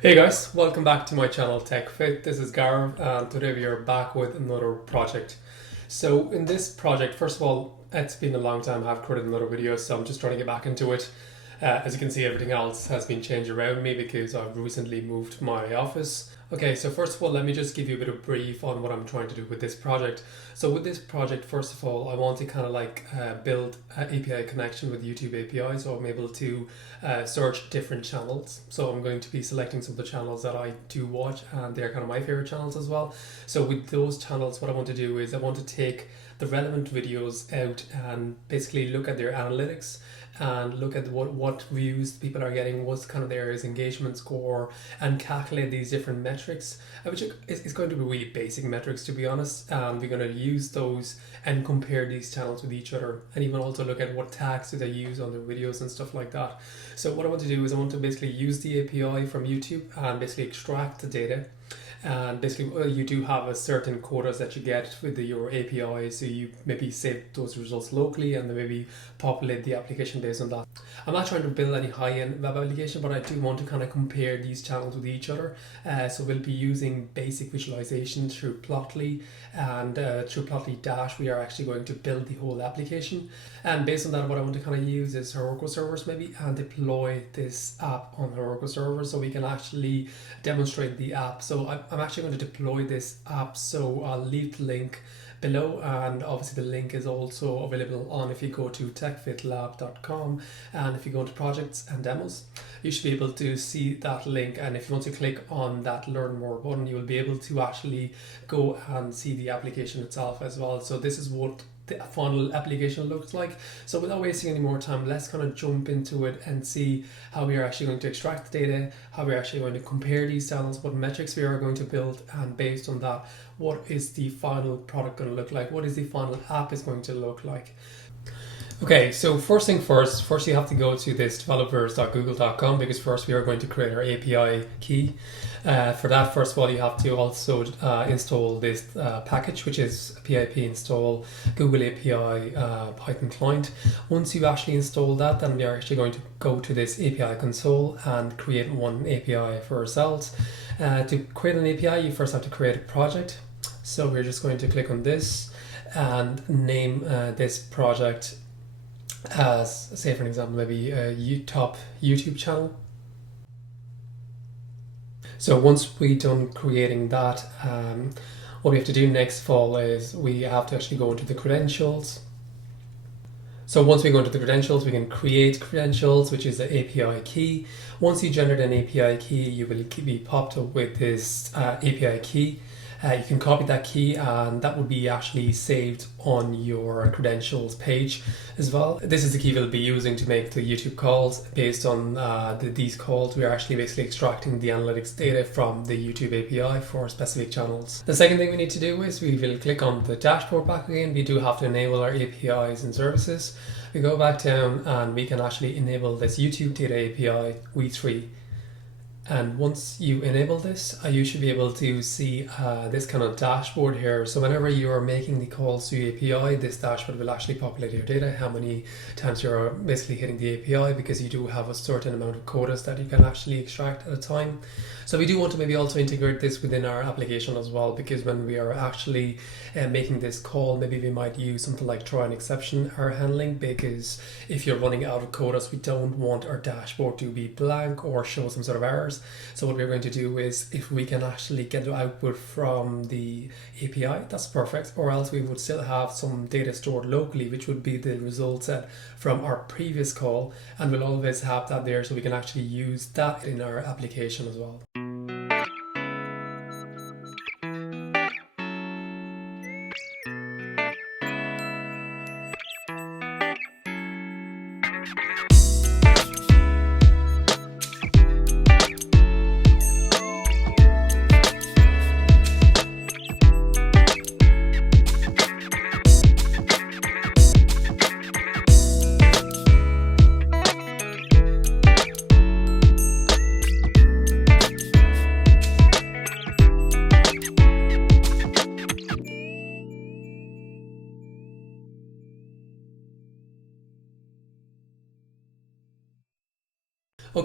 Hey guys, welcome back to my channel TechFit. This is Garv and today we are back with another project. So in this project, first of all, it's been a long time I've created another video, so I'm just trying to get back into it. As you can see, everything else has been changed around me because I've recently moved my office. Okay, so first of all, let me just give you a bit of brief on what I'm trying to do with this project. So with this project, first of all, I want to kind of build an API connection with YouTube API, so I'm able to search different channels. So I'm going to be selecting some of the channels that I do watch, and they're kind of my favorite channels as well. So with those channels, what I want to do is I want to take the relevant videos out and basically look at their analytics and look at what views people are getting, what's kind of their engagement score, and calculate these different metrics, which is going to be really basic metrics, to be honest. And we're going to use those and compare these channels with each other, and even also look at what tags do they use on their videos and stuff like that. So what I want to do is I want to basically use the API from YouTube and basically extract the data. And basically, you do have a certain quotas that you get with your API, so you maybe save those results locally and then maybe populate the application based on that. I'm not trying to build any high-end web application, but I do want to kind of compare these channels with each other. So we'll be using basic visualization through Plotly, and through Plotly Dash, we are actually going to build the whole application. And based on that, what I want to kind of use is Heroku servers maybe, and deploy this app on Heroku servers so we can actually demonstrate the app. So I'm actually going to deploy this app, so I'll leave the link below, and obviously the link is also available on, if you go to techfitlab.com, and if you go to projects and demos, you should be able to see that link. And if you want to click on that learn more button, you will be able to actually go and see the application itself as well. So this is what the final application looks like. So without wasting any more time, let's kind of jump into it and see how we are actually going to extract the data, how we're actually going to compare these channels, what metrics we are going to build, and based on that, what is the final product going to look like, what is the final app is going to look like. Okay, so first thing first you have to go to this developers.google.com, because first we are going to create our API key. For that, first of all, you have to also install this package, which is pip install Google API Python client. Once you actually install that, then we are actually going to go to this API console and create one API for ourselves. To create an API, you first have to create a project. So we're just going to click on this and name this project as, say for an example, maybe a top YouTube channel. So once we're done creating that, what we have to do next of all is we have to actually go into the credentials. So once we go into the credentials, we can create credentials, which is the API key. Once you generate an API key, you will be popped up with this API key. You can copy that key, and that will be actually saved on your credentials page as well. This is the key we'll be using to make the YouTube calls. Based on these calls, we are actually basically extracting the analytics data from the YouTube API for specific channels. The second thing we need to do is we will click on the dashboard back again. We do have to enable our APIs and services. We go back down and we can actually enable this YouTube data API v3. And once you enable this, you should be able to see this kind of dashboard here. So whenever you are making the calls to the API, this dashboard will actually populate your data, how many times you're basically hitting the API, because you do have a certain amount of quotas that you can actually extract at a time. So we do want to maybe also integrate this within our application as well, because when we are actually making this call, maybe we might use something like try and exception error handling, because if you're running out of quotas, we don't want our dashboard to be blank or show some sort of errors. So what we're going to do is, if we can actually get the output from the API, that's perfect, or else we would still have some data stored locally, which would be the result set from our previous call, and we'll always have that there, so we can actually use that in our application as well.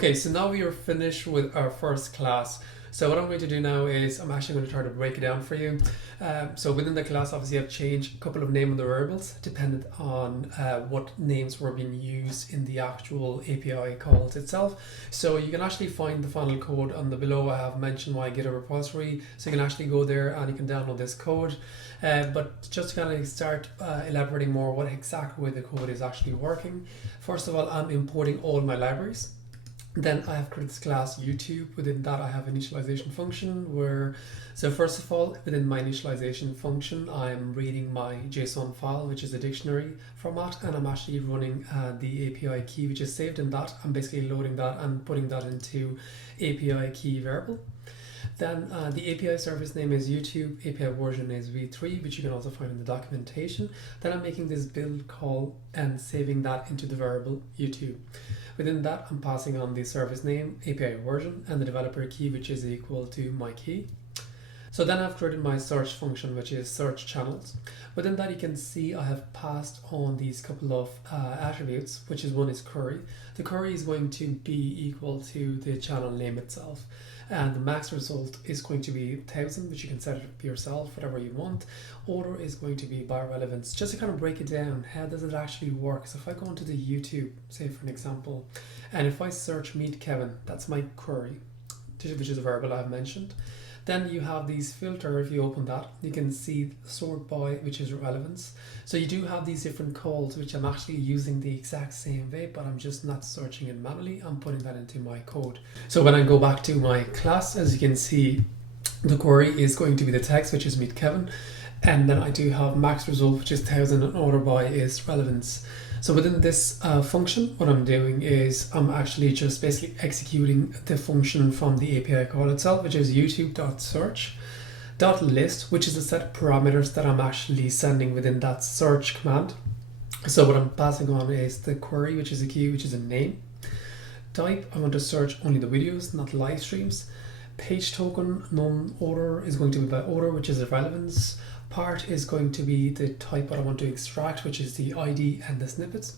Okay, so now we are finished with our first class. So what I'm going to do now is I'm actually going to try to break it down for you. So within the class, obviously I've changed a couple of name of the variables dependent on what names were being used in the actual API calls itself. So you can actually find the final code on the below. I have mentioned my GitHub repository, so you can actually go there and you can download this code. But just to kind of start elaborating more what exactly the code is actually working. First of all, I'm importing all my libraries. Then I have created this class YouTube. Within that I have initialization function where, so first of all, within my initialization function, I'm reading my JSON file, which is a dictionary format, and I'm actually running the API key, which is saved in that. I'm basically loading that and putting that into API key variable. Then the API service name is YouTube, API version is v3, which you can also find in the documentation. Then I'm making this build call and saving that into the variable YouTube. Within that, I'm passing on the service name, API version, and the developer key, which is equal to my key. So then I've created my search function, which is search channels. Within that, you can see I have passed on these couple of attributes, which is one is query. The query is going to be equal to the channel name itself. And the max result is going to be 1000, which you can set it up yourself, whatever you want. Order is going to be by relevance. Just to kind of break it down, how does it actually work? So if I go into the YouTube, say for an example, and if I search meet Kevin, that's my query, which is a variable I've mentioned. Then you have these filter. If you open that, you can see sort by, which is relevance. So you do have these different calls, which I'm actually using the exact same way, but I'm just not searching it manually. I'm putting that into my code. So when I go back to my class, as you can see, the query is going to be the text, which is meet Kevin. And then I do have max result, which is 1000, and order by is relevance. So within this function, what I'm doing is I'm actually just basically executing the function from the API call itself, which is youtube.search.list, which is the set of parameters that I'm actually sending within that search command. So what I'm passing on is the query, which is a key, which is a name. Type, I want to search only the videos, not live streams. Page token, non-order is going to be by order, which is the relevance. Part is going to be the type that I want to extract, which is the ID and the snippets.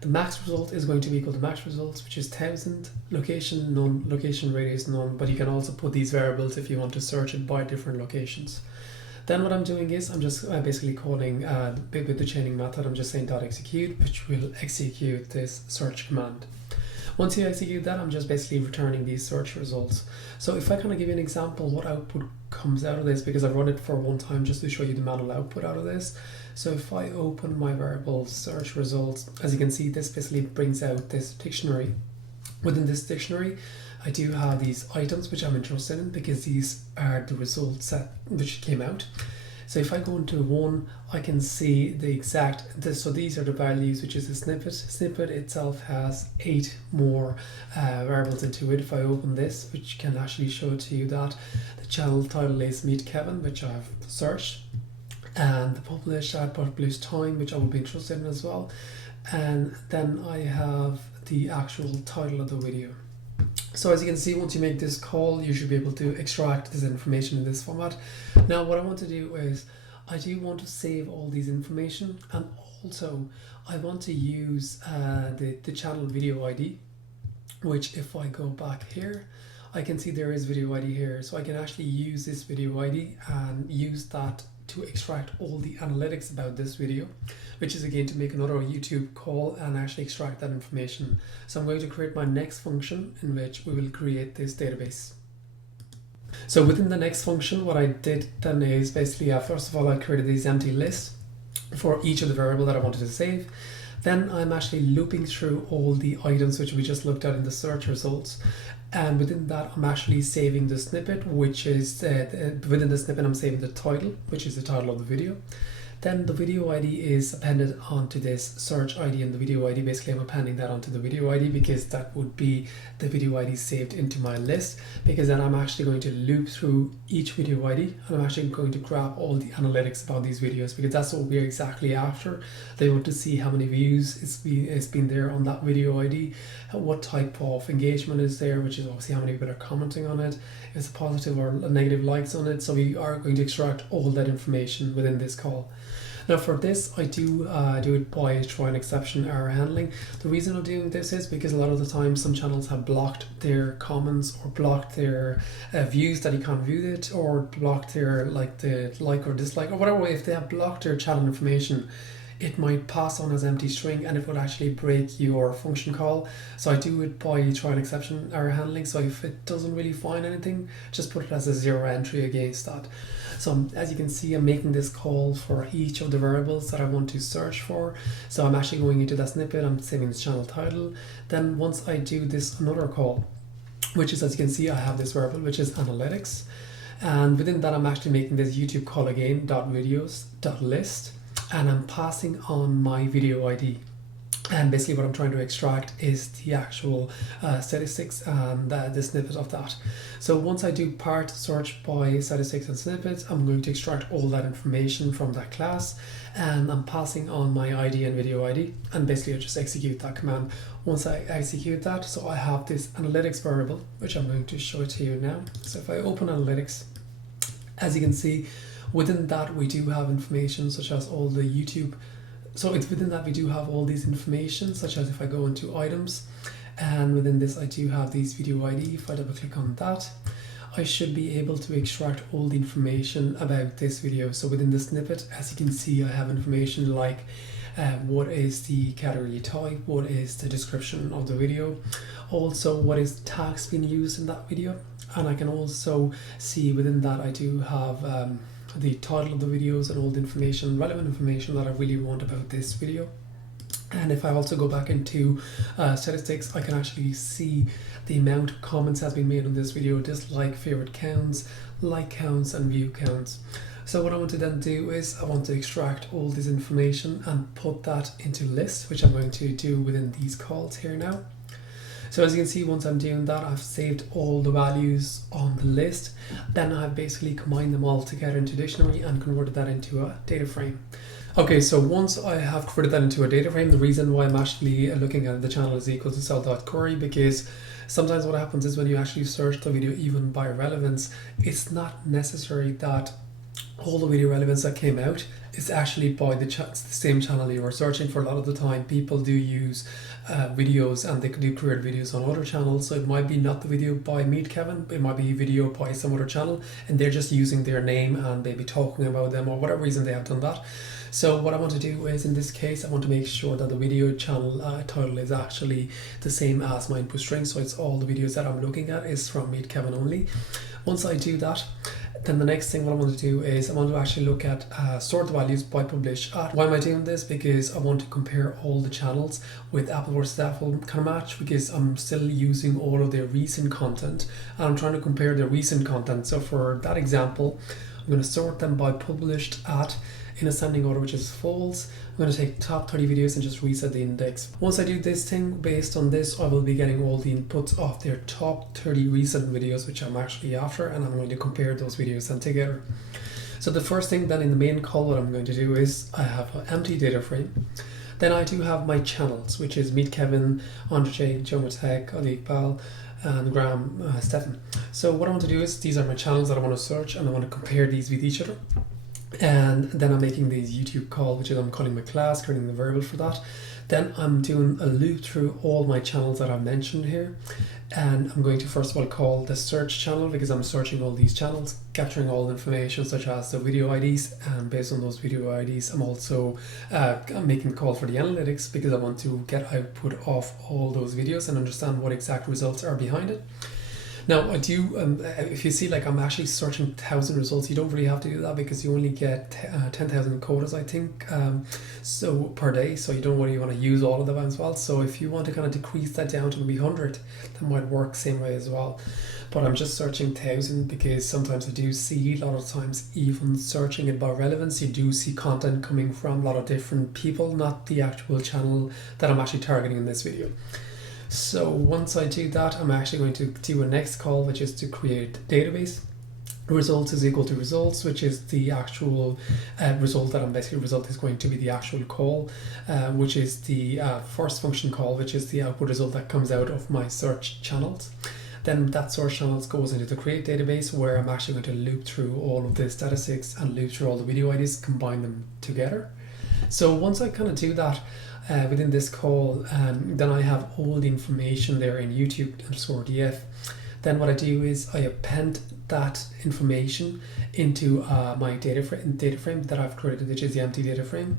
The max result is going to be equal to max results, which is 1000. Location, none. Location radius, none. But you can also put these variables if you want to search it by different locations. Then what I'm doing is I'm just basically calling with the chaining method. I'm just saying .execute, which will execute this search command. Once you execute that, I'm just basically returning these search results. So if I kind of give you an example what output comes out of this, because I've run it for one time just to show you the manual output out of this. So if I open my variable search results, as you can see, this basically brings out this dictionary. Within this dictionary, I do have these items which I'm interested in because these are the results which came out. So if I go into one, I can see the exact, so these are the values, which is a snippet. Snippet itself has 8 more variables into it. If I open this, which can actually show to you that the channel title is Meet Kevin, which I've searched, and the published time, which I would be interested in as well. And then I have the actual title of the video. So as you can see, once you make this call, you should be able to extract this information in this format. Now what I want to do is, I do want to save all these information, and also I want to use the channel video ID, which if I go back here, I can see there is video ID here. So I can actually use this video ID and use that to extract all the analytics about this video, which is again to make another YouTube call and actually extract that information. So I'm going to create my next function in which we will create this database. So within the next function, what I did then is basically, first of all, I created these empty lists for each of the variable that I wanted to save. Then I'm actually looping through all the items which we just looked at in the search results. And within that, I'm actually saving the snippet, which is, within the snippet, I'm saving the title, which is the title of the video. Then the video ID is appended onto this search ID, and the video ID, basically I'm appending that onto the video ID because that would be the video ID saved into my list, because then I'm actually going to loop through each video ID and I'm actually going to grab all the analytics about these videos, because that's what we're exactly after. They want to see how many views it's been there on that video ID, what type of engagement is there, which is obviously how many people are commenting on it, if it's a positive or a negative likes on it. So we are going to extract all that information within this call. Now for this, I do it by try and exception error handling. The reason I'm doing this is because a lot of the time some channels have blocked their comments or blocked their views that you can't view it, or blocked their the like or dislike or whatever way. If they have blocked their channel information, it might pass on as empty string and it would actually break your function call. So I do it by try and exception error handling. So if it doesn't really find anything, just put it as a 0 entry against that. So as you can see, I'm making this call for each of the variables that I want to search for. So I'm actually going into that snippet, I'm saving this channel title. Then once I do this another call, which is, as you can see, I have this variable, which is analytics. And within that, I'm actually making this YouTube call again, .videos.list. And I'm passing on my video ID. And basically what I'm trying to extract is the actual statistics and the snippet of that. So once I do part search by statistics and snippets, I'm going to extract all that information from that class, and I'm passing on my ID and video ID, and basically I just execute that command. Once I execute that, so I have this analytics variable, which I'm going to show it to you now. So if I open analytics, as you can see, within that we do have information such as all the YouTube. So it's within that we do have all these information, such as if I go into items, and within this I do have these video ID. If I double click on that, I should be able to extract all the information about this video. So within the snippet, as you can see, I have information like what is the category type, what is the description of the video, also what is tags being used in that video, and I can also see within that I do have the title of the videos and all the information, relevant information that I really want about this video. And if I also go back into statistics, I can actually see the amount of comments has been made on this video, dislike, favorite counts, like counts, and view counts. So what I want to then do is I want to extract all this information and put that into lists, which I'm going to do within these calls here now. So as you can see, once I'm doing that, I've saved all the values on the list. Then I've basically combined them all together into dictionary and converted that into a data frame. Okay, so once I have converted that into a data frame, the reason why I'm actually looking at the channel is equal to cell.query, because sometimes what happens is when you actually search the video even by relevance, it's not necessary that all the video relevance that came out is actually by the same channel you were searching for. A lot of the time people do use videos, and they do create videos on other channels, so it might be not the video by Meet Kevin, it might be a video by some other channel, and they're just using their name and maybe talking about them or whatever reason they have done that. So what I want to do is, in this case, I want to make sure that the video channel title is actually the same as my input string, so it's all the videos that I'm looking at is from Meet Kevin only. Once I do that, then the next thing what I want to do is I want to actually look at sort the values by publish at. Why am I doing this? Because I want to compare all the channels with Apple versus Apple kind of match, because I'm still using all of their recent content and I'm trying to compare their recent content. So for that example, I'm going to sort them by published at in ascending order, which is false. I'm going to take top 30 videos and just reset the index. Once I do this thing, based on this, I will be getting all the inputs of their top 30 recent videos, which I'm actually after, and I'm going to compare those videos then together. So the first thing then in the main call, what I'm going to do is I have an empty data frame. Then I do have my channels, which is Meet Kevin, Andre J, Joe Tech, Ali Iqbal, and Graham Stefan. So what I want to do is, these are my channels that I want to search, and I want to compare these with each other. And then I'm making these YouTube call, which is I'm calling my class, creating the variable for that. Then I'm doing a loop through all my channels that I've mentioned here. And I'm going to first of all call the search channel, because I'm searching all these channels, capturing all the information such as the video IDs. And based on those video IDs, I'm also making a call for the analytics, because I want to get output of all those videos and understand what exact results are behind it. Now I do, if you see, like, I'm actually searching 1,000 results. You don't really have to do that because you only get 10,000 quotas, I think, so per day. So you don't really want to use all of them as well. So if you want to kind of decrease that down to maybe 100, that might work same way as well. But I'm just searching 1,000 because sometimes I do see, a lot of times, even searching it by relevance, you do see content coming from a lot of different people, not the actual channel that I'm actually targeting in this video. So once I do that, I'm actually going to do a next call, which is to create a database. Results is equal to results, which is the actual result that I'm basically, result is going to be the actual call, which is the first function call, which is the output result that comes out of my search channels. Then that search channels goes into the create database, where I'm actually going to loop through all of the statistics and loop through all the video IDs, combine them together. So once I kind of do that within this call, then I have all the information there in YouTube_df. Then what I do is I append that information into my data frame that I've created, which is the empty data frame.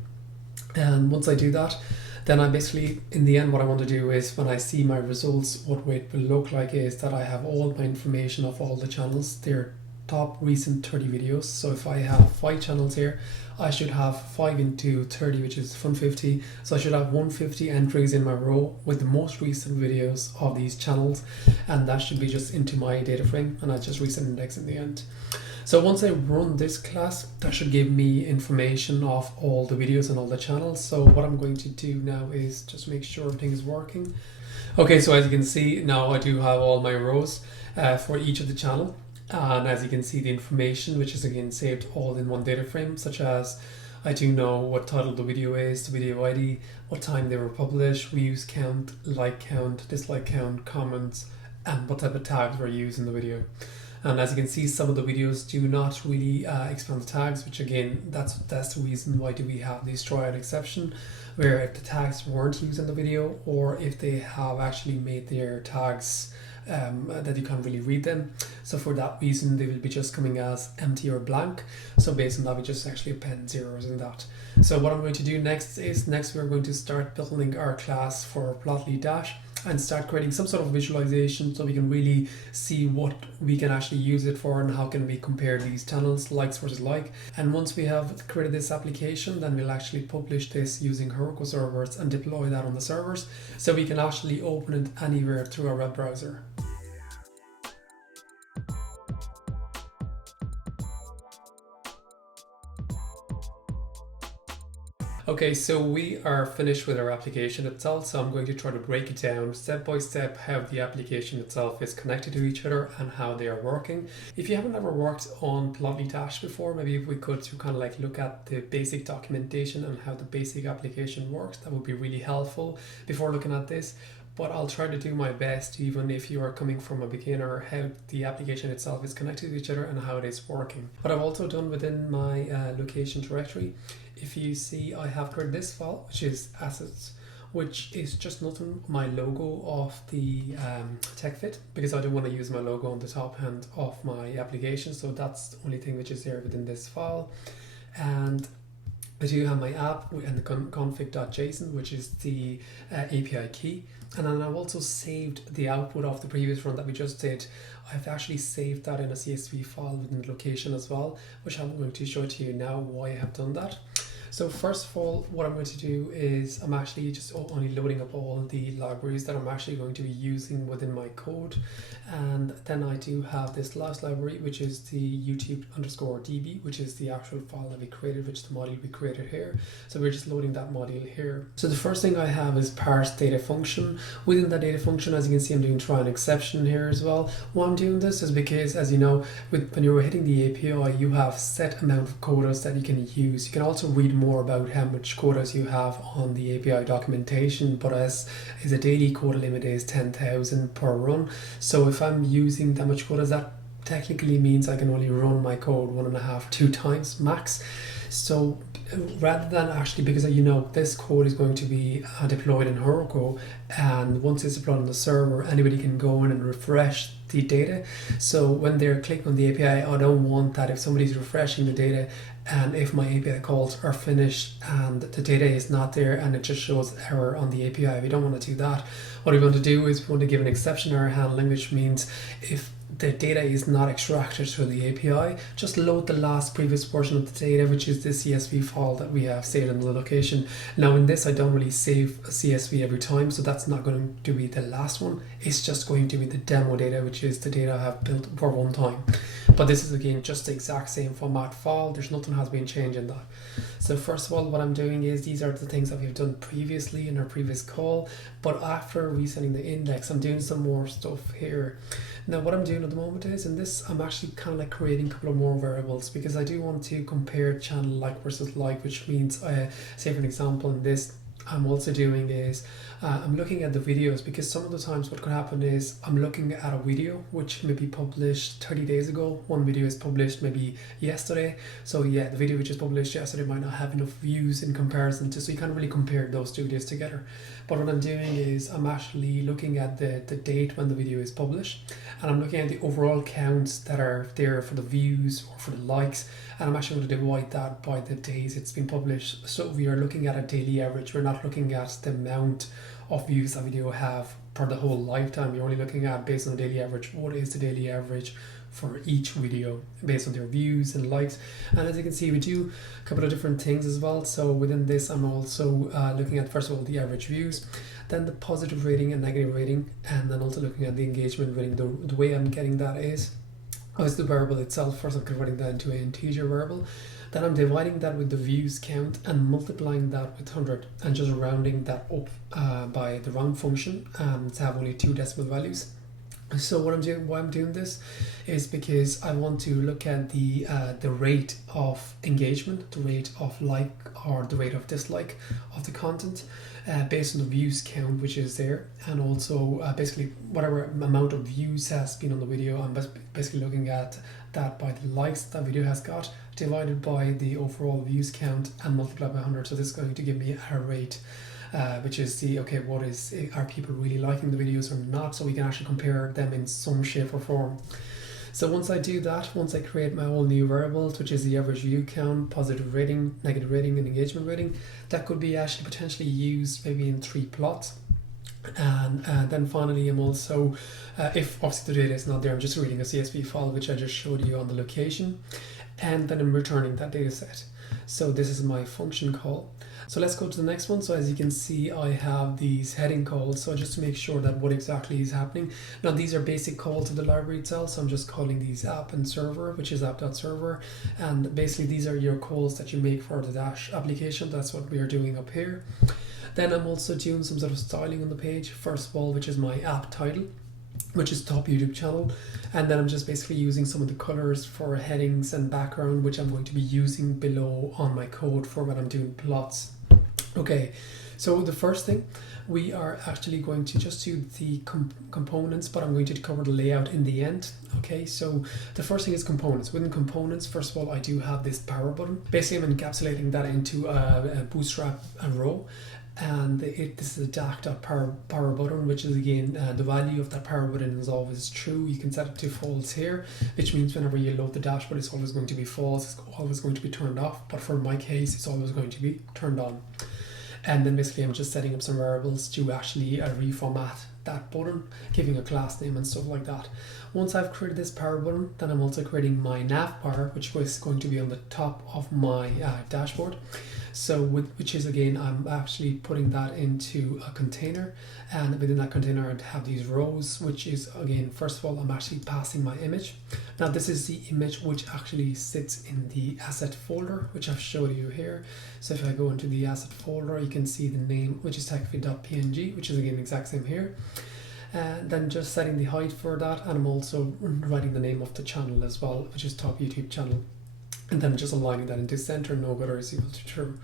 And once I do that, then I basically, in the end, what I want to do is when I see my results, what it will look like is that I have all my information of all the channels, their top recent 30 videos. So if I have 5 channels here, I should have 5 into 30, which is 150. So I should have 150 entries in my row with the most recent videos of these channels, and that should be just into my data frame, and I just reset index in the end. So once I run this class, that should give me information of all the videos and all the channels. So what I'm going to do now is just make sure everything is working. Okay, so as you can see, now I do have all my rows for each of the channel. And as you can see, the information, which is again saved all in one data frame, such as I do know what title the video is, the video ID, what time they were published, views count, like count, dislike count, comments, and what type of tags were used in the video. And as you can see, some of the videos do not really expand the tags, which again, that's the reason why do we have this triad exception, where if the tags weren't used in the video, or if they have actually made their tags that you can't really read them. So for that reason, they will be just coming as empty or blank. So based on that, we just actually append zeros in that. So what I'm going to do next we're going to start building our class for Plotly Dash and start creating some sort of visualization so we can really see what we can actually use it for and how can we compare these channels, likes versus like. And once we have created this application, then we'll actually publish this using Heroku servers and deploy that on the servers so we can actually open it anywhere through our web browser. Okay, so we are finished with our application itself, so I'm going to try to break it down step by step how the application itself is connected to each other and how they are working. If you haven't ever worked on Plotly Dash before, maybe if we could to kind of like look at the basic documentation and how the basic application works, that would be really helpful before looking at this. But I'll try to do my best, even if you are coming from a beginner, how the application itself is connected to each other and how it is working. What I've also done within my location directory, if you see, I have created this file, which is assets, which is just nothing my logo of the TechFit, because I don't want to use my logo on the top hand of my application. So that's the only thing which is there within this file. And I do have my app and the config.json, which is the API key. And then I've also saved the output of the previous run that we just did. I've actually saved that in a CSV file within the location as well, which I'm going to show to you now why I have done that. So first of all, what I'm going to do is I'm actually just only loading up all the libraries that I'm actually going to be using within my code. And then I do have this last library, which is the YouTube_db, which is the actual file that we created, which the module we created here. So we're just loading that module here. So the first thing I have is parse data function. Within that data function, as you can see, I'm doing try an exception here as well. Why I'm doing this is because, as you know, when you're hitting the API, you have set amount of quotas that you can use. You can also read more about how much quotas you have on the API documentation, but as a daily quota limit is 10,000 per run. So if I'm using that much quotas, that technically means I can only run my code 1.5, 2 times max. So rather than actually, because you know this code is going to be deployed in Heroku, and once it's deployed on the server, anybody can go in and refresh the data. So when they're clicking on the API, I don't want that if somebody's refreshing the data and if my API calls are finished and the data is not there and it just shows error on the API. We don't want to do that. What we want to do is we want to give an exception error handling, which means if the data is not extracted through the API, just load the last previous portion of the data, which is the CSV file that we have saved in the location. Now in this, I don't really save a CSV every time, so that's not going to be the last one. It's just going to be the demo data, which is the data I have built for one time. But this is again just the exact same format file. There's nothing has been changed in that. So first of all, what I'm doing is these are the things that we've done previously in our previous call, but after resetting the index, I'm doing some more stuff here. Now what I'm doing at the moment is, in this, I'm actually kind of like creating a couple of more variables because I do want to compare channel like versus like, which means, say for an example in this, I'm also doing is I'm looking at the videos, because some of the times what could happen is I'm looking at a video which may be published 30 days ago. One video is published maybe yesterday. So yeah, the video which is published yesterday might not have enough views in comparison to, so you can't really compare those two videos together. But what I'm doing is I'm actually looking at the date when the video is published, and I'm looking at the overall counts that are there for the views or for the likes, and I'm actually going to divide that by the days it's been published. So we are looking at a daily average. We're not looking at the amount of views that video have per the whole lifetime. You're only looking at, based on the daily average, what is the daily average for each video based on their views and likes. And as you can see, we do a couple of different things as well. So within this, I'm also looking at, first of all, the average views, then the positive rating and negative rating, and then also looking at the engagement rating. The way I'm getting that is the variable itself. First, I'm converting that into an integer variable. Then I'm dividing that with the views count and multiplying that with 100 and just rounding that up by the round function to have only 2 decimal values. So why I'm doing this is because I want to look at the rate of engagement, the rate of like or the rate of dislike of the content based on the views count which is there, and also basically whatever amount of views has been on the video. I'm basically looking at that by the likes that video has got divided by the overall views count and multiplied by 100. So this is going to give me a rate which is the, okay, what is, are people really liking the videos or not, so we can actually compare them in some shape or form. So once I do that, once I create my all new variables, which is the average view count, positive rating, negative rating, and engagement rating, that could be actually potentially used maybe in 3 plots. And then finally, I'm also, if obviously the data is not there, I'm just reading a CSV file which I just showed you on the location, and then I'm returning that data set. So this is my function call. So let's go to the next one. So as you can see, I have these heading calls. So just to make sure that what exactly is happening. Now these are basic calls to the library itself. So I'm just calling these app and server, which is app.server. And basically these are your calls that you make for the Dash application. That's what we are doing up here. Then I'm also doing some sort of styling on the page. First of all, which is my app title, which is top YouTube channel, and then I'm just basically using some of the colors for headings and background, which I'm going to be using below on my code for when I'm doing plots. Okay, so the first thing, we are actually going to just do the components, but I'm going to cover the layout in the end. Okay, so the first thing is components. Within components, first of all, I do have this power button. Basically, I'm encapsulating that into a bootstrap row. And this is a DAC.power button, which is again the value of that power button is always true. You can set it to false here, which means whenever you load the dashboard, it's always going to be false. It's always going to be turned off. But for my case, it's always going to be turned on. And then basically, I'm just setting up some variables to actually reformat that button, giving a class name and stuff like that. Once I've created this power button, then I'm also creating my nav bar, which was going to be on the top of my dashboard. So which is again, I'm actually putting that into a container, and within that container I'd have these rows, which is again, first of all, I'm actually passing my image. Now this is the image which actually sits in the asset folder, which I've showed you here. So if I go into the asset folder, you can see the name, which is techfit.png, which is again exact same here. And then just setting the height for that, and I'm also writing the name of the channel as well, which is top YouTube channel. And then just aligning that into center, no gutter is equal to true.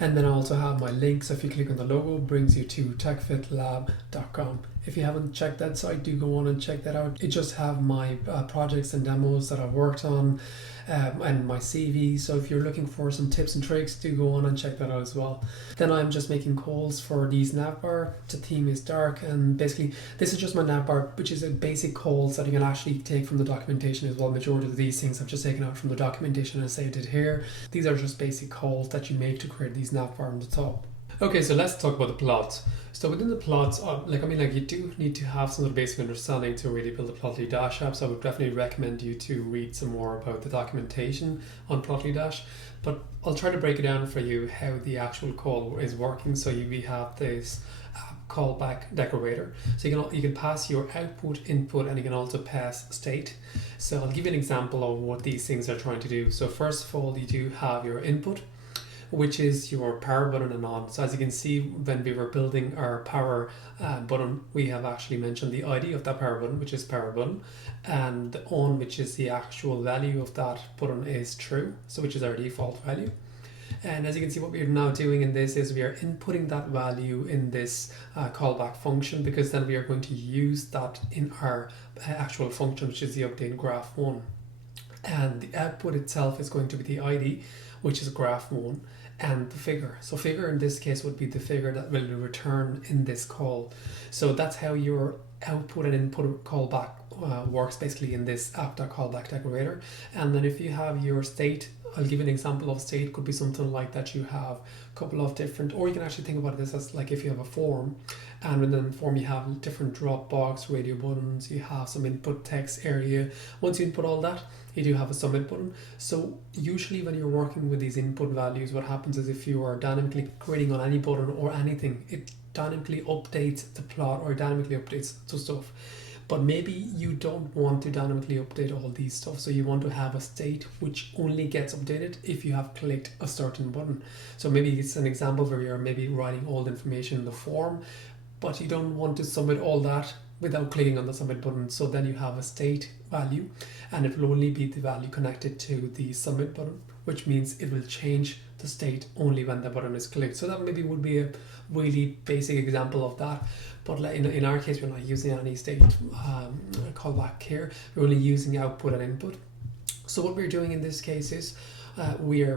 And then I also have my link. So if you click on the logo, it brings you to techfitlab.com. If you haven't checked that site, do go on and check that out. It just have my projects and demos that I've worked on, and my CV. So if you're looking for some tips and tricks, do go on and check that out as well. Then I'm just making calls for these navbar. The theme is dark, and basically this is just my navbar, which is a basic calls that you can actually take from the documentation as well. Majority of these things I've just taken out from the documentation and saved it here. These are just basic calls that you make to create these navbar on the top. Okay, so let's talk about the plots. So within the plots, you do need to have some sort of basic understanding to really build a Plotly Dash app. So I would definitely recommend you to read some more about the documentation on Plotly Dash. But I'll try to break it down for you how the actual call is working. So we have this callback decorator. So you can pass your output, input, and you can also pass state. So I'll give you an example of what these things are trying to do. So first of all, you do have your input, which is your power button and on. So as you can see, when we were building our power button, we have actually mentioned the ID of that power button, which is power button, and the on, which is the actual value of that button, is true, so which is our default value. And as you can see, what we're now doing in this is we are inputting that value in this callback function, because then we are going to use that in our actual function, which is the update graph 1. And the output itself is going to be the ID, which is graph 1, and the figure. So figure in this case would be the figure that will be returned in this call. So that's how your output and input callback works basically in this app.callback decorator. And then if you have your state, I'll give you an example of state. Could be something like that you have a couple of different, or you can actually think about this as like if you have a form, and within the form you have different drop box, radio buttons, you have some input text area. Once you input all that, you do have a submit button. So usually when you're working with these input values, what happens is if you are dynamically creating on any button or anything, it dynamically updates the plot or dynamically updates the stuff. But maybe you don't want to dynamically update all these stuff, so you want to have a state which only gets updated if you have clicked a certain button. So maybe it's an example where you're maybe writing all the information in the form, but you don't want to submit all that without clicking on the submit button. So then you have a state value, and it will only be the value connected to the submit button, which means it will change the state only when the button is clicked. So that maybe would be a really basic example of that. But in our case, we're not using any state callback here. We're only using output and input. So what we're doing in this case is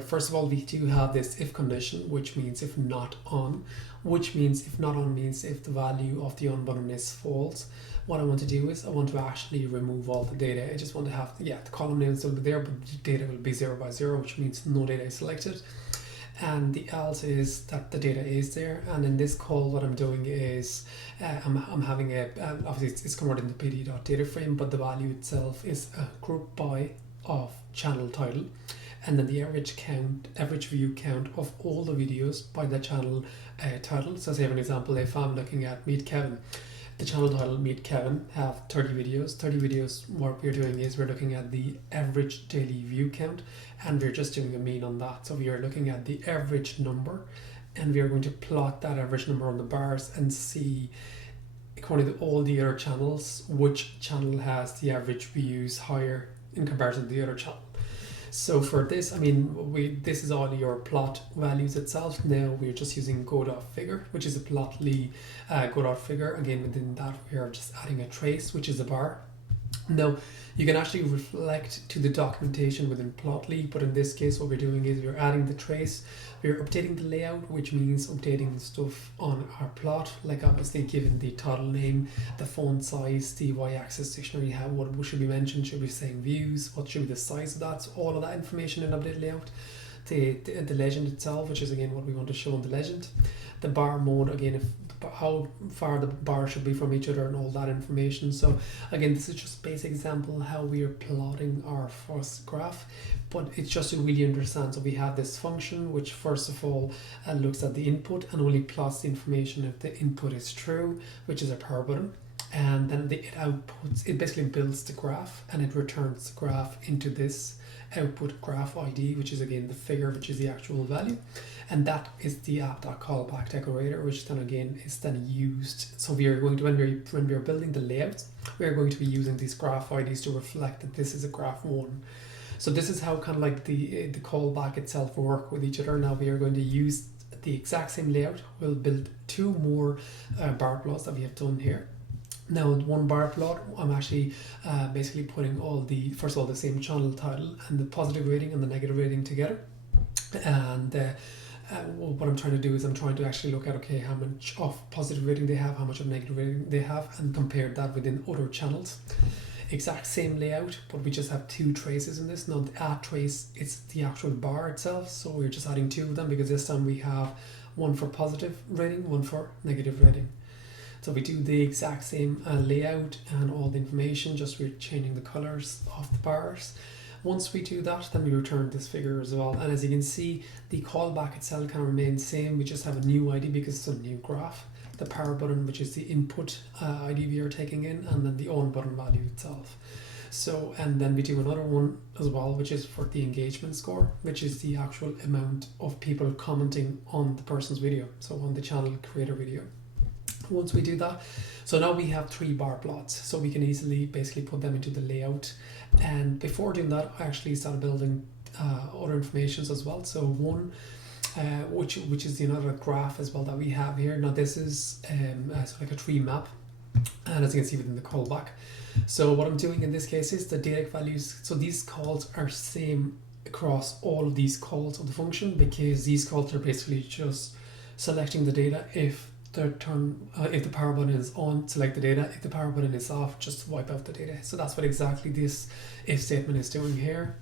first of all, we do have this if condition, which means if not on, which means if not on means if the value of the on button is false. What I want to do is I want to actually remove all the data. I just want to have, the column name will still be there, but the data will be 0 by 0, which means no data is selected. And the else is that the data is there. And in this call, what I'm doing is I'm having obviously it's converted into pd.data frame, but the value itself is a group by of channel title, and then the average view count of all the videos by the channel title. So say for an example, if I'm looking at Meet Kevin, the channel title Meet Kevin have 30 videos. What we're doing is we're looking at the average daily view count, and we're just doing a mean on that. So we are looking at the average number, and we are going to plot that average number on the bars and see, according to all the other channels, which channel has the average views higher in comparison to the other channel. So for this, this is all your plot values itself. Now we're just using go.figure, which is a plotly go.figure. Again, within that we are just adding a trace, which is a bar. Now you can actually reflect to the documentation within Plotly, but in this case what we're doing is we're adding the trace, we're updating the layout, which means updating the stuff on our plot, like obviously given the title name, the font size, the y-axis dictionary, what should be mentioned, should be saying views, what should be the size of that, so all of that information in update layout. The legend itself, which is again what we want to show in the legend. The bar mode, again, how far the bar should be from each other and all that information. So again, this is just a basic example how we are plotting our first graph, but it's just to really understand. So we have this function which first of all looks at the input and only plots the information if the input is true, which is a power button, and then it basically builds the graph and it returns the graph into this output graph ID, which is again the figure, which is the actual value, and that is the app.callback decorator, which then again is then used. So we are going to, when we are building the layouts, we are going to be using these graph IDs to reflect that this is a graph 1. So this is how kind of like the callback itself will work with each other. Now we are going to use the exact same layout. We'll build 2 more bar plots that we have done here. Now in one bar plot, I'm actually basically putting first of all the same channel title and the positive rating and the negative rating together. And what I'm trying to do is I'm trying to actually look at, okay, how much of positive rating they have, how much of negative rating they have, and compare that within other channels. Exact same layout, but we just have 2 traces in this. Now the add trace is the actual bar itself, so we're just adding 2 of them because this time we have one for positive rating, one for negative rating. So we do the exact same layout and all the information, just we're changing the colors of the bars. Once we do that, then we return this figure as well. And as you can see, the callback itself can remain the same. We just have a new ID because it's a new graph. The power button, which is the input ID we are taking in, and then the on button value itself. So, and then we do another one as well, which is for the engagement score, which is the actual amount of people commenting on the person's video, so on the channel creator video. Once we do that, so now we have 3 bar plots, so we can easily basically put them into the layout. And before doing that, I actually started building other informations as well. So one which is another graph as well that we have here. Now this is so like a tree map, and as you can see within the callback. So what I'm doing in this case is the data values. So these calls are same across all of these calls of the function, because these calls are basically just selecting the data. If the power button is on, select the data. If the power button is off, just wipe out the data. So that's what exactly this if statement is doing here.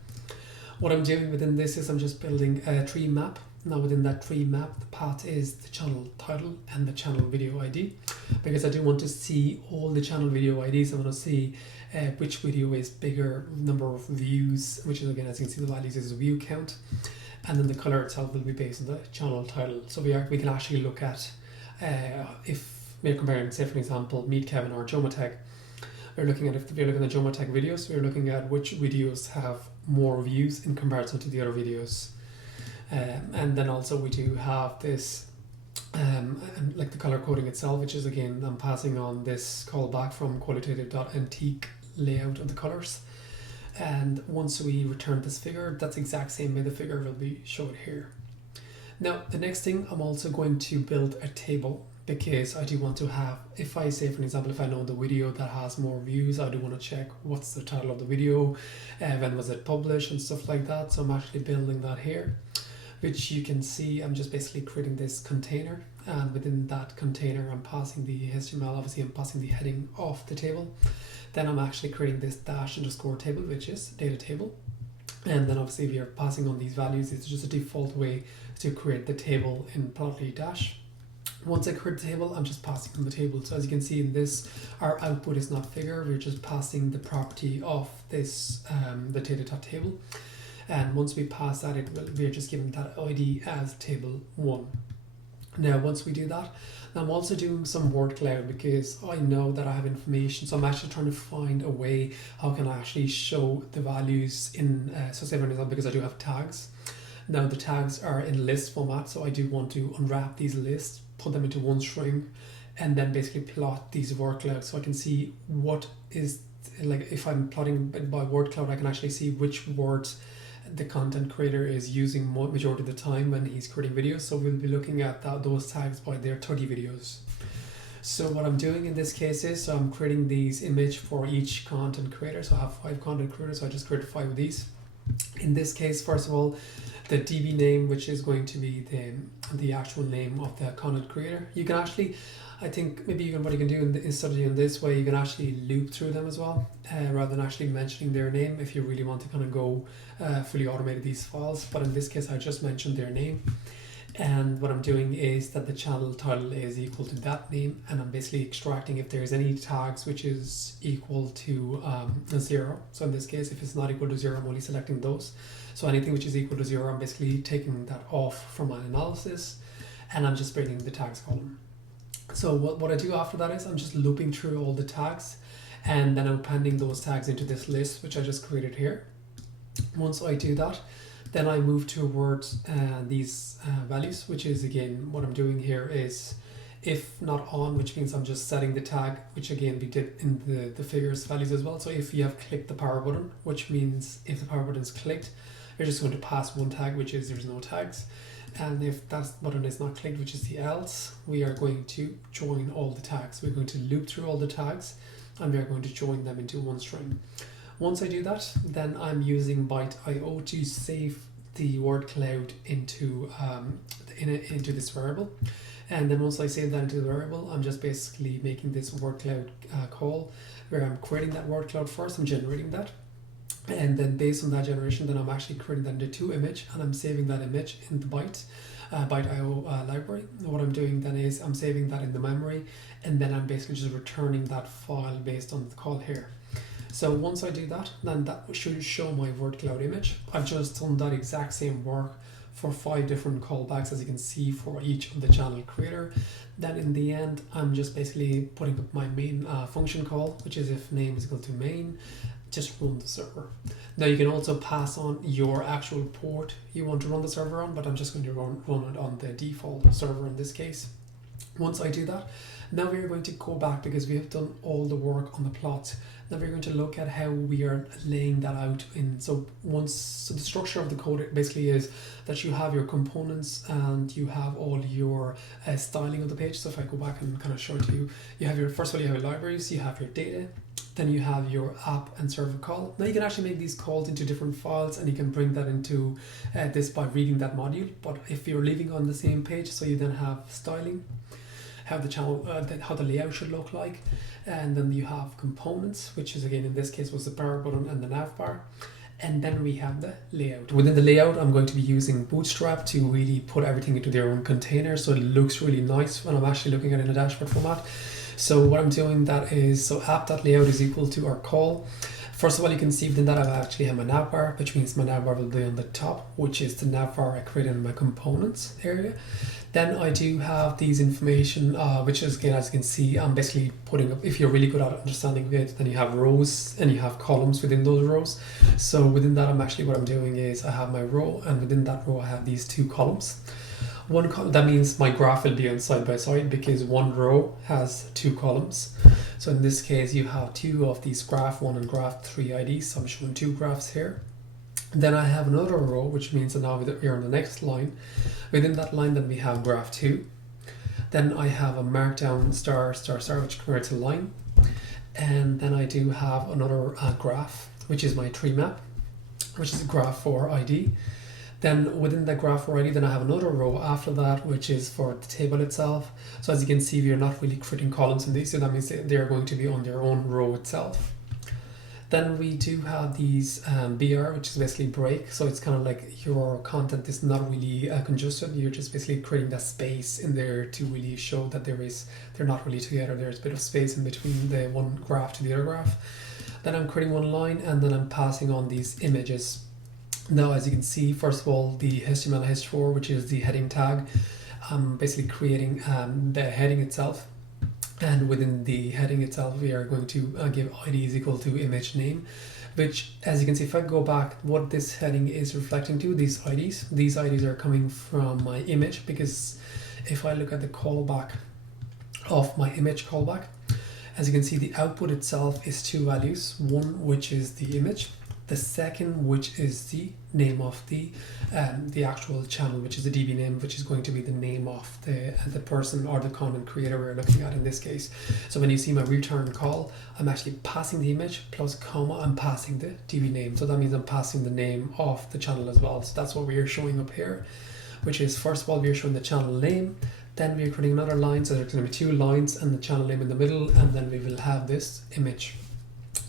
What I'm doing within this is I'm just building a tree map. Now within that tree map, the path is the channel title and the channel video ID, because I do want to see all the channel video IDs. I want to see which video is bigger number of views, which is, again, as you can see, the values is a view count, and then the color itself will be based on the channel title. So we can actually look at if we're comparing, say for example, Meet Kevin or Jomatech. We're looking at, if we're looking at the Jomatech videos, we're looking at which videos have more views in comparison to the other videos. And then also we do have this like the color coding itself, which is, again, I'm passing on this callback from qualitative.antique layout of the colors. And once we return this figure, that's exact same way the figure will be showed here. Now the next thing, I'm also going to build a table, because I do want to have, if I say for example, if I know the video that has more views, I do want to check what's the title of the video, when was it published and stuff like that. So I'm actually building that here, which you can see I'm just basically creating this container, and within that container I'm passing the HTML, obviously I'm passing the heading of the table. Then I'm actually creating this _table, which is data table. And then obviously if you're passing on these values, it's just a default way to create the table in Plotly Dash. Once I create the table, I'm just passing on the table. So as you can see in this, our output is not figure, we're just passing the property of this, the data.table. And once we pass that, we're just giving that ID as table 1. Now once we do that, I'm also doing some word cloud, because I know that I have information. So I'm actually trying to find a way how can I actually show the values in, so say for example, because I do have tags. Now the tags are in list format, so I do want to unwrap these lists, put them into one string, and then basically plot these word clouds, so I can see what is, like if I'm plotting by word cloud, I can actually see which words the content creator is using majority of the time when he's creating videos. So we'll be looking at those tags by their 30 videos. So what I'm doing in this case is, so I'm creating these image for each content creator. So I have 5 content creators, so I just created 5 of these. In this case, first of all, the DB name, which is going to be the actual name of the content creator. You can actually, I think maybe what you can do instead of doing this way, you can actually loop through them as well, rather than actually mentioning their name, if you really want to kind of go fully automate these files. But in this case, I just mentioned their name. And what I'm doing is that the channel title is equal to that name, and I'm basically extracting if there's any tags which is equal to 0. So in this case, if it's not equal to 0, I'm only selecting those. So anything which is equal to 0, I'm basically taking that off from my analysis, and I'm just bringing the tags column. So what I do after that is I'm just looping through all the tags, and then I'm appending those tags into this list, which I just created here. Once I do that, then I move towards these values, which is, again, what I'm doing here is if not on, which means I'm just setting the tag, which again we did in the figures values as well. So if you have clicked the power button, which means if the power button is clicked, you're just going to pass one tag, which is there's no tags. And if that button is not clicked, which is the else, we are going to join all the tags. We're going to loop through all the tags, and we are going to join them into one string. Once I do that, then I'm using byte.io to save the word cloud into this variable. And then once I save that into the variable, I'm just basically making this word cloud call, where I'm creating that word cloud first, I'm generating that. And then based on that generation, then I'm actually creating that into 2 image, and I'm saving that image in the byte.io library. And what I'm doing then is I'm saving that in the memory, and then I'm basically just returning that file based on the call here. So once I do that, then that should show my word cloud image. I've just done that exact same work for 5 different callbacks, as you can see, for each of the channel creator. Then in the end, I'm just basically putting up my main function call, which is if name is equal to main, just run the server. Now you can also pass on your actual port you want to run the server on, but I'm just going to run it on the default server in this case. Once I do that, Now we're going to go back because we have done all the work on the plot. Now we're going to look at how we are laying that out so the structure of the code basically is that you have your components and you have all your styling of the page. So if I go back and kind of show it to you, you have first of all you have your libraries, you have your data, then you have your app and server call. Now you can actually make these calls into different files and you can bring that into this by reading that module. But if you're leaving on the same page, so you then have styling, how the channel, how the layout should look like, and then you have components, which is again in this case was the power button and the nav bar, and then we have the layout. Within the layout, I'm going to be using Bootstrap to really put everything into their own container, so it looks really nice when I'm actually looking at it in a dashboard format. So what I'm doing that is, so app.layout is equal to our call. First of all, you can see within that I actually have my nav bar, which means my nav bar will be on the top, which is the nav bar I created in my components area. Then I do have these information, which is again, as you can see, I'm basically putting up, if you're really good at understanding it, then you have rows and you have columns within those rows. So within that, what I'm doing is I have my row, and within that row I have these two columns. One column, that means my graph will be on side by side because one row has two columns. So in this case, you have two of these graph 1 and graph 3 IDs. So I'm showing two graphs here. Then I have another row, which means that now we're on the next line. Within that line, then we have graph 2. Then I have a markdown star, star, star, which creates a line. And then I do have another graph, which is my tree map, which is graph 4 ID. Then within the graph 4 ID, then I have another row after that, which is for the table itself. So as you can see, we are not really creating columns in these, so that means they're going to be on their own row itself. Then we do have these BR, which is basically break. So it's kind of like your content is not really congested. You're just basically creating that space in there to really show that they're not really together. There's a bit of space in between the one graph to the other graph. Then I'm creating one line, and then I'm passing on these images. Now, as you can see, first of all, the HTML h4, which is the heading tag, I'm basically creating the heading itself. And within the heading itself, we are going to give ID is equal to image name, which, as you can see, if I go back, what this heading is reflecting to, these IDs are coming from my image, because if I look at the callback of my image callback, as you can see, the output itself is two values, one which is the image, the second which is the name of the actual channel, which is the DB name, which is going to be the name of the person or the content creator we're looking at in this case. So when you see my return call, I'm actually passing the image plus comma, I'm passing the DB name. So that means I'm passing the name of the channel as well. So that's what we are showing up here, which is first of all, we are showing the channel name. Then we are creating another line, so there's going to be two lines and the channel name in the middle, and then we will have this image.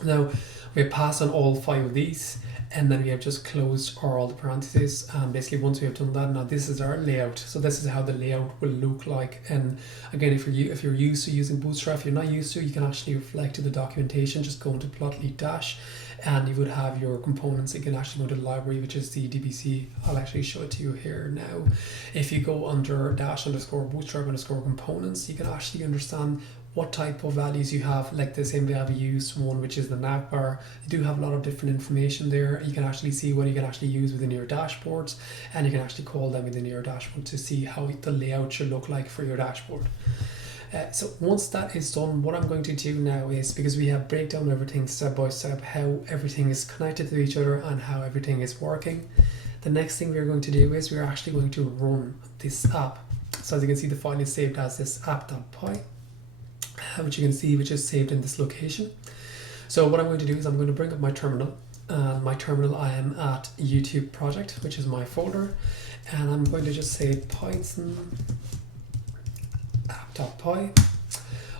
Now, we pass on all 5 of these, and then we have just closed all the parentheses. And basically, once we have done that, now this is our layout. So this is how the layout will look like. And again, if you're used to using Bootstrap, if you're not used to, you can actually reflect to the documentation. Just go into plotly dash, and you would have your components. You can actually go to the library, which is the DBC. I'll actually show it to you here now. If you go under dash underscore bootstrap underscore components, you can actually understand what type of values you have. Like the same way I've used one, which is the nav bar. You do have a lot of different information there. You can actually see what you can actually use within your dashboards, and you can actually call them within your dashboard to see how the layout should look like for your dashboard. So once that is done, what I'm going to do now is, because we have breakdown everything step by step, how everything is connected to each other and how everything is working, the next thing we're going to do is we're actually going to run this app. So as you can see, the file is saved as this app.py, which you can see, which is saved in this location. So what I'm going to do is I'm going to bring up my terminal. My terminal, I am at YouTube project, which is my folder, and I'm going to just say Python app.py.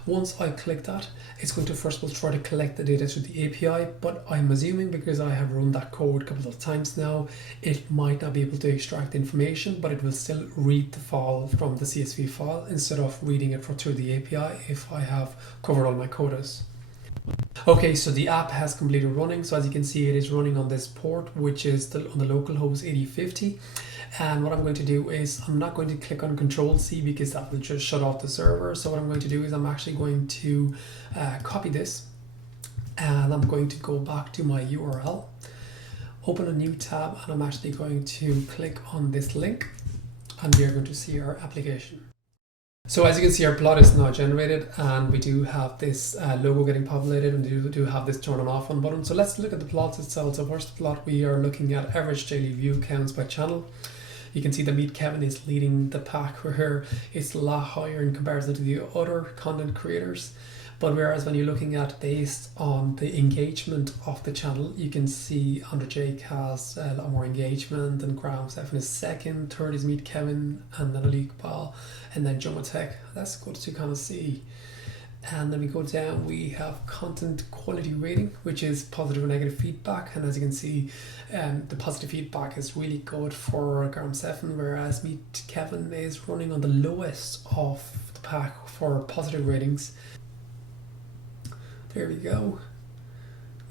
Once I click that, it's going to first of all try to collect the data through the API, but I'm assuming because I have run that code a couple of times now, it might not be able to extract information, but it will still read the file from the CSV file instead of reading it through the API if I have covered all my quotas. Okay, so the app has completed running. So as you can see, it is running on this port, which is on the localhost 8050. And what I'm going to do is I'm not going to click on Control-C because that will just shut off the server. So what I'm going to do is I'm actually going to copy this, and I'm going to go back to my URL, open a new tab, and I'm actually going to click on this link, and we are going to see our application. So as you can see, our plot is now generated, and we do have this logo getting populated, and we do have this turn on off on button. So let's look at the plots itself. So first plot, we are looking at average daily view counts by channel. You can see that Meet Kevin is leading the pack, where it's a lot higher in comparison to the other content creators. But whereas when you're looking at based on the engagement of the channel, you can see Under Jake has a lot more engagement, and Graham Stephan is second, third is Meet Kevin, and then Alik Bal, and then Jumbo Tech. That's good to kind of see. And then we go down, we have content quality rating, which is positive or negative feedback. And as you can see, the positive feedback is really good for Graham Stephan, whereas Meet Kevin is running on the lowest of the pack for positive ratings. There we go.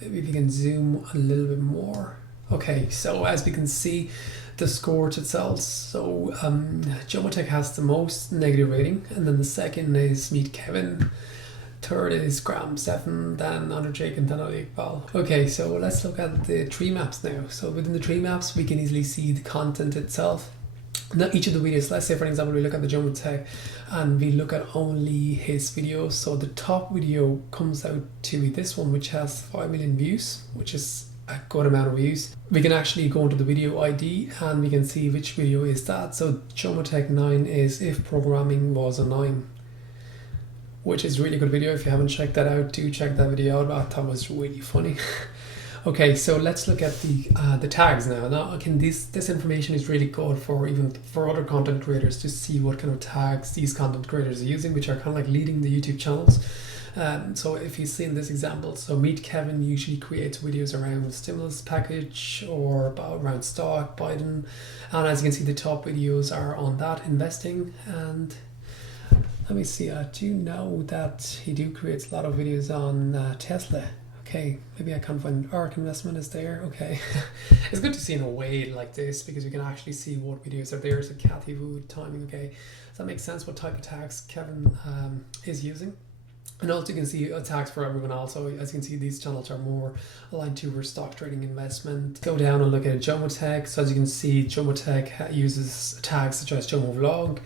Maybe we can zoom a little bit more. Okay, so as we can see, the score itself. So Jumbo Tech has the most negative rating, and then the second is Meet Kevin. Third is Graham Stephan, then Under Jake, and then Alik Bal. Okay, so let's look at the tree maps now. So within the tree maps, we can easily see the content itself. Now each of the videos, let's say for example we look at the Jumbo Tech and we look at only his videos. So the top video comes out to be this one, which has 5 million views, which is a good amount of views. We can actually go into the video ID and we can see which video is that. So Jumbo Tech 9 is If Programming Was a 9, which is a really good video. If you haven't checked that out, do check that video out. I thought it was really funny. Okay, so let's look at the tags now. Now, again, this information is really good for even for other content creators to see what kind of tags these content creators are using, which are kind of like leading the YouTube channels. So if you see in this example, so Meet Kevin usually creates videos around stimulus package or around stock, Biden, and as you can see, the top videos are on that, investing. And let me see, I do know that he creates a lot of videos on Tesla. Okay, maybe I can't find ARK investment is there. Okay, it's good to see in a way like this because we can actually see what videos are there. So Kathy Wood, timing. Okay, so that makes sense what type of tags Kevin is using. And also you can see tags for everyone also. As you can see, these channels are more aligned to stock trading investment. Go down and look at Jumbo Tech. So as you can see, Jumbo Tech uses tags such as Jumbo Vlog,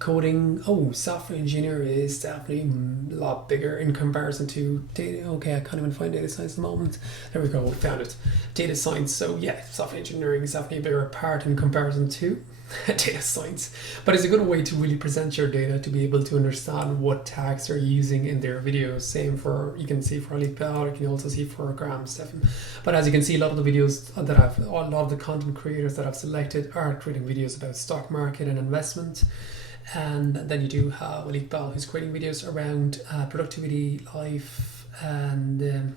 coding. Oh, software engineer is definitely a lot bigger in comparison to data. Okay, I can't even find data science at the moment. There we go, we found it. Data science. So yeah, software engineering is definitely a bigger part in comparison to data science, but it's a good way to really present your data to be able to understand what tags they're using in their videos. Same for, you can see for Alik Bal, you can also see for Graham Stephan. But as you can see, a lot of the videos that a lot of the content creators that I've selected are creating videos about stock market and investment. And then you do have Alik Bal, who's creating videos around productivity, life, and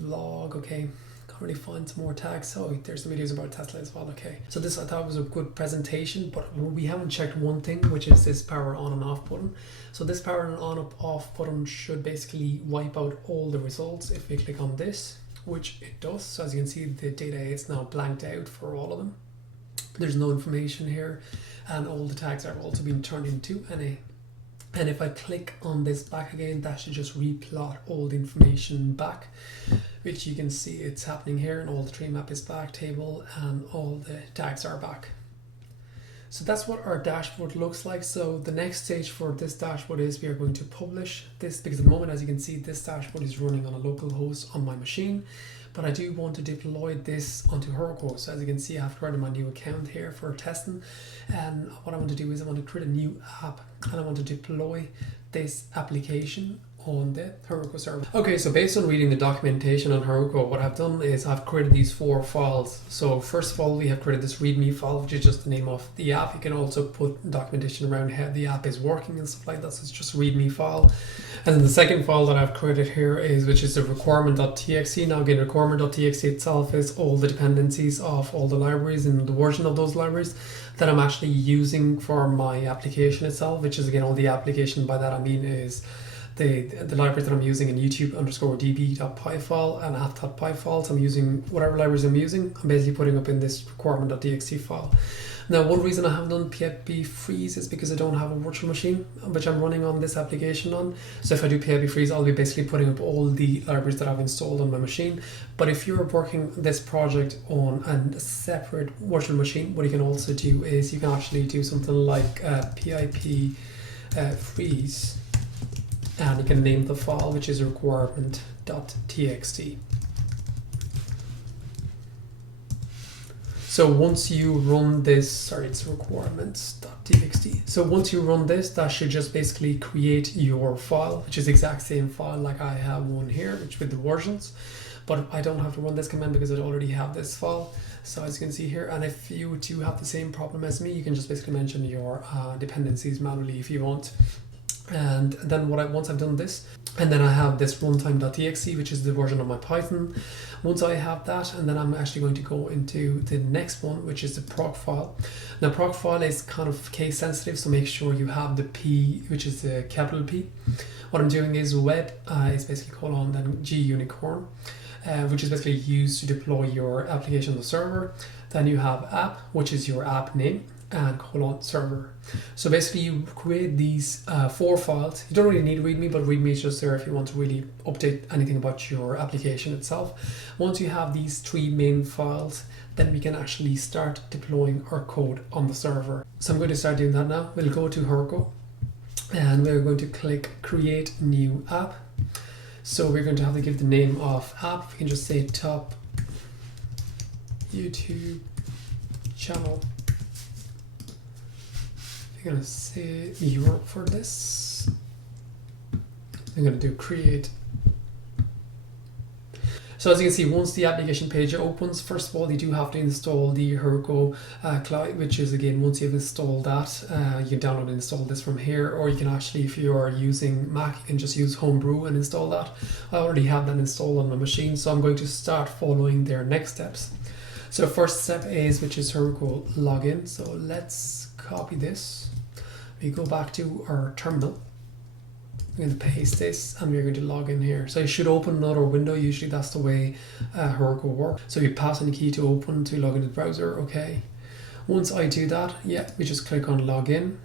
vlog. Okay, can't really find some more tags. Oh, there's some videos about Tesla as well. Okay, so this I thought was a good presentation, but we haven't checked one thing, which is this power on and off button. So this power on and off button should basically wipe out all the results if we click on this, which it does. So as you can see, the data is now blanked out for all of them. There's no information here, and all the tags are also being turned into NA. And if I click on this back again, that should just replot all the information back, which you can see it's happening here, and all the tree map is back, table, and all the tags are back. So that's what our dashboard looks like. So the next stage for this dashboard is we are going to publish this, because at the moment, as you can see, this dashboard is running on a local host on my machine. But I do want to deploy this onto Heroku. So as you can see, I have created my new account here for testing. And what I want to do is I want to create a new app, and I want to deploy this application on the Heroku server. Okay, so based on reading the documentation on Heroku, what I've done is I've created these 4 files. So first of all, we have created this README file, which is just the name of the app. You can also put documentation around how the app is working and stuff like that. So it's just a README file. And then the second file that I've created here is, which is the requirement.txt. Now again, requirement.txt itself is all the dependencies of all the libraries and the version of those libraries that I'm actually using for my application itself, which is again, all the application. By that I mean is the libraries that I'm using in YouTube _db.py file and app.py files. I'm using whatever libraries I'm using. I'm basically putting up in this requirement.txt file. Now, one reason I haven't done PIP freeze is because I don't have a virtual machine which I'm running on this application on. So if I do PIP freeze, I'll be basically putting up all the libraries that I've installed on my machine. But if you're working this project on a separate virtual machine, what you can also do is you can actually do something like PIP freeze, and you can name the file, which is requirement.txt. So once you run this, sorry, it's requirements.txt. So once you run this, that should just basically create your file, which is the exact same file like I have one here, which with the versions. But I don't have to run this command because I already have this file. So as you can see here, and if you do have the same problem as me, you can just basically mention your dependencies manually if you want. And then once I've done this, and then I have this runtime.txt, which is the version of my Python. Once I have that, and then I'm actually going to go into the next one, which is the proc file. Now proc file is kind of case sensitive, so make sure you have the P, which is the capital P. What I'm doing is web is basically colon then G unicorn, which is basically used to deploy your application on the server. Then you have app, which is your app name, and colon server. So basically you create these 4 files. You don't really need README, but README is just there if you want to really update anything about your application itself. Once you have these 3 main files, then we can actually start deploying our code on the server. So I'm going to start doing that now. We'll go to Heroku, and we're going to click create new app. So we're going to have to give the name of app. We can just say top YouTube channel. I'm going to say Europe for this. I'm going to do create. So as you can see, once the application page opens, first of all, you do have to install the Heroku client, which is, again, once you've installed that, you can download and install this from here, or you can actually, if you are using Mac, you can just use Homebrew and install that. I already have that installed on my machine, so I'm going to start following their next steps. So first step is, which is Heroku login. So let's copy this. We go back to our terminal. I'm going to paste this, and we're going to log in here. So you should open another window. Usually that's the way Heroku works. So you pass in the key to open to log into the browser. Okay. Once I do that, yeah, we just click on login.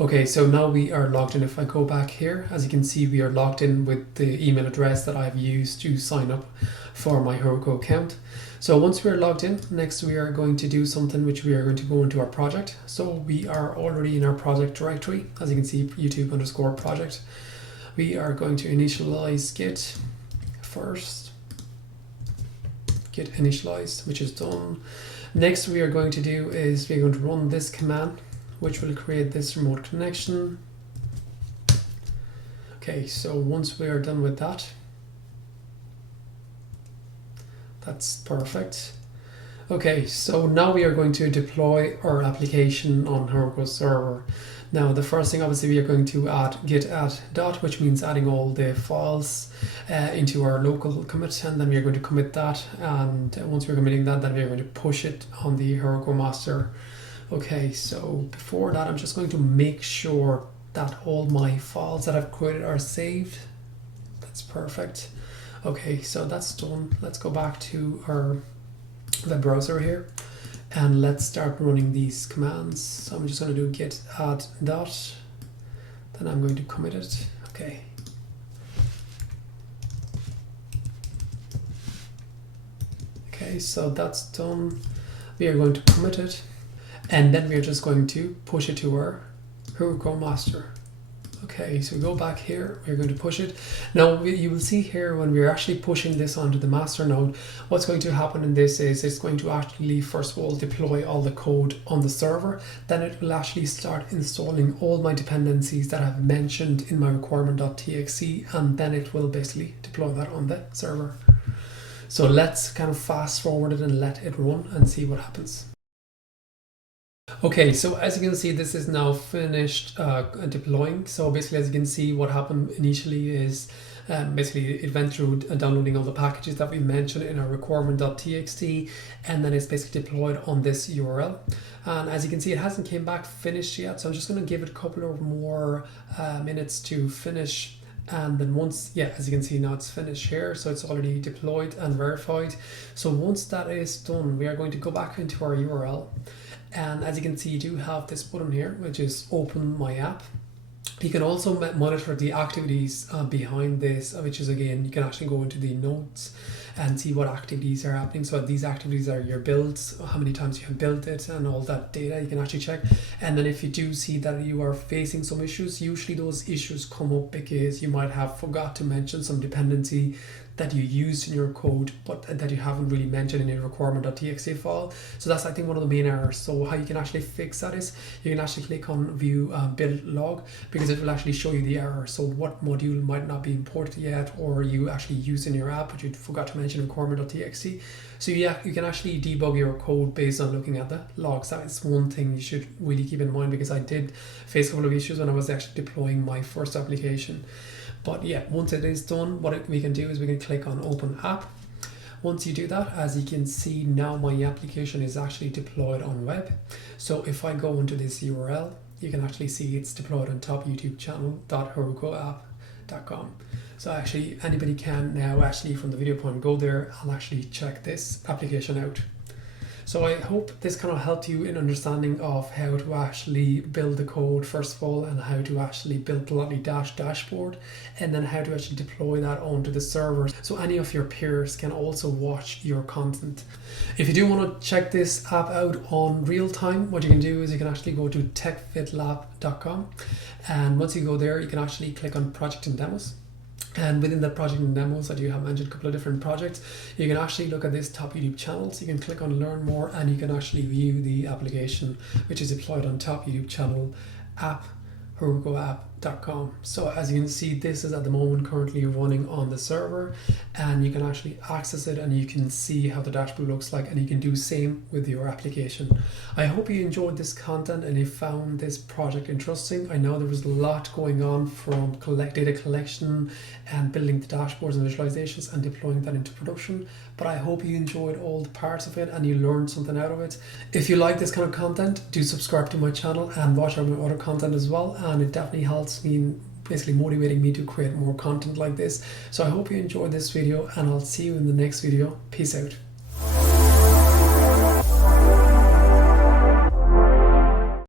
Okay, so now we are logged in. If I go back here, as you can see, we are logged in with the email address that I've used to sign up for my Heroku account. So once we're logged in, next we are going to do something which we are going to go into our project. So we are already in our project directory. As you can see, YouTube_project. We are going to initialize Git first. Git initialized, which is done. Next we are going to do is we're going to run this command, which will create this remote connection. Okay, so once we are done with that, that's perfect. Okay, so now we are going to deploy our application on Heroku server. Now, the first thing, obviously, we are going to add git add dot, which means adding all the files into our local commit, and then we are going to commit that. And once we're committing that, then we are going to push it on the Heroku master. Okay, so before that, I'm just going to make sure that all my files that I've created are saved. That's perfect. Okay, so that's done. Let's go back to our web browser here, and let's start running these commands. So I'm just going to do git add dot, then I'm going to commit it. Okay. Okay, so that's done. We are going to commit it, and then we're just going to push it to our Heroku master. Okay, so we go back here, we're going to push it. Now you will see here when we're actually pushing this onto the master node, what's going to happen in this is it's going to actually first of all deploy all the code on the server, then it will actually start installing all my dependencies that I've mentioned in my requirement.txt, and then it will basically deploy that on the server. So let's kind of fast forward it and let it run and see what happens. Okay, so as you can see, this is now finished deploying. So basically, as you can see, what happened initially is basically it went through downloading all the packages that we mentioned in our requirement.txt, and then it's basically deployed on this URL. And as you can see, it hasn't came back finished yet. So I'm just going to give it a couple of more minutes to finish. And then once, yeah, as you can see now it's finished here. So it's already deployed and verified. So once that is done, we are going to go back into our URL. And as you can see, you do have this button here, which is open my app. You can also monitor the activities behind this, which is, again, you can actually go into the notes and see what activities are happening. So these activities are your builds, how many times you have built it, and all that data you can actually check. And then if you do see that you are facing some issues, usually those issues come up because you might have forgot to mention some dependency that you used in your code, but that you haven't really mentioned in your requirement.txt file. So that's, I think, one of the main errors. So how you can actually fix that is you can actually click on view build log, because it will actually show you the error. So what module might not be imported yet, or you actually use in your app but you forgot to mention requirement.txt. So yeah, you can actually debug your code based on looking at the logs. That's one thing you should really keep in mind, because I did face a couple of issues when I was actually deploying my first application. But yeah, once it is done, what we can do is we can click on open app. Once you do that, as you can see now, my application is actually deployed on web. So if I go into this URL, you can actually see it's deployed on top YouTube channel.herokuapp.com. So actually anybody can now actually from the video point go there and actually check this application out. So I hope this kind of helped you in understanding of how to actually build the code first of all, and how to actually build the Lotlly dashboard, and then how to actually deploy that onto the server so any of your peers can also watch your content. If you do want to check this app out on real time, what you can do is you can actually go to techfitlab.com, and once you go there you can actually click on project and demos. And within the project and demos, I do have mentioned a couple of different projects. You can actually look at this top YouTube channels. You can click on learn more, and you can actually view the application which is deployed on top YouTube channel app, herokuapp.com. So as you can see, this is at the moment currently running on the server, and you can actually access it and you can see how the dashboard looks like, and you can do same with your application. I hope you enjoyed this content and you found this project interesting. I know there was a lot going on, from data collection and building the dashboards and visualizations and deploying that into production, but I hope you enjoyed all the parts of it and you learned something out of it. If you like this kind of content, do subscribe to my channel and watch out my other content as well, and it definitely helps me in basically motivating me to create more content like this. So I hope you enjoyed this video, and I'll see you in the next video. Peace out.